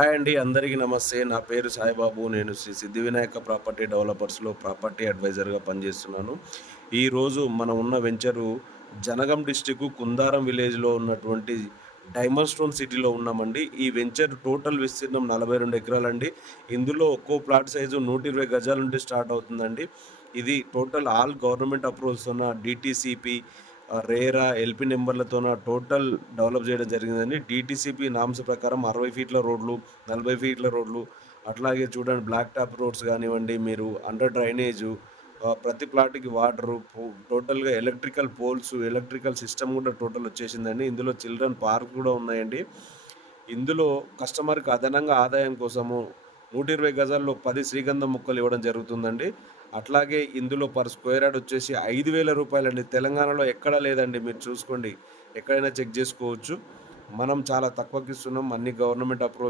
Hi అండి. అందరికీ నమస్తే. నా పేరు సాయిబాబు. నేను శ్రీ సిద్ధి వినాయక ప్రాపర్టీ డెవలపర్స్‌లో ప్రాపర్టీ అడ్వైజర్‌గా పనిచేస్తున్నాను. ఈరోజు మనం ఉన్న వెంచరు జనగాం డిస్ట్రిక్ట్ కుందారం విలేజ్‌లో ఉన్నటువంటి డైమండ్ స్టోన్ సిటీలో ఉన్నామండి. ఈ వెంచర్ టోటల్ విస్తీర్ణం 42 ఎకరాలండి. ఇందులో ఒక్కో ప్లాట్ సైజు 120 గజాల నుండి స్టార్ట్ అవుతుందండి. ఇది టోటల్ ఆల్ గవర్నమెంట్ అప్రూవల్స్ ఉన్న డీటీసీపీ, రేరా, ఎల్పీ నంబర్‌లతోన టోటల్ డెవలప్ చేయడం జరిగిందండి. డీటీసీపీ నామ్స్ ప్రకారం 60 ఫీట్ల రోడ్లు, 40 ఫీట్ల రోడ్లు, అట్లాగే చూడండి బ్లాక్ టాప్ రోడ్స్ గానివ్వండి, మీరు అండర్ డ్రైనేజు, ప్రతి ప్లాట్‌కి వాటరు, టోటల్‌గా ఎలక్ట్రికల్ పోల్స్, ఎలక్ట్రికల్ సిస్టమ్ గూడా టోటల్ వచ్చేసిందండి. ఇందులో చిల్డ్రన్ పార్క్ గూడా ఉన్నాయండి. ఇందులో కస్టమర్‌కి అదనంగా ఆదాయం కోసము 120 గజాల్లో 10 శ్రీగంధం మొక్కలు ఇవ్వడం జరుగుతుందండి. అట్లాగే ఇందులో పర్ స్క్వేర్ యార్డ్ వచ్చేసి రూ. 5,000 తెలంగాణలో ఎక్కడా లేదండి. మీరు చూసుకోండి. ఎక్కడైనా చెక్ జేసుకోవచ్చు. మనం చాలా తక్కువకిస్తున్నాం. అన్ని గవర్నమెంట్ అప్రూవల్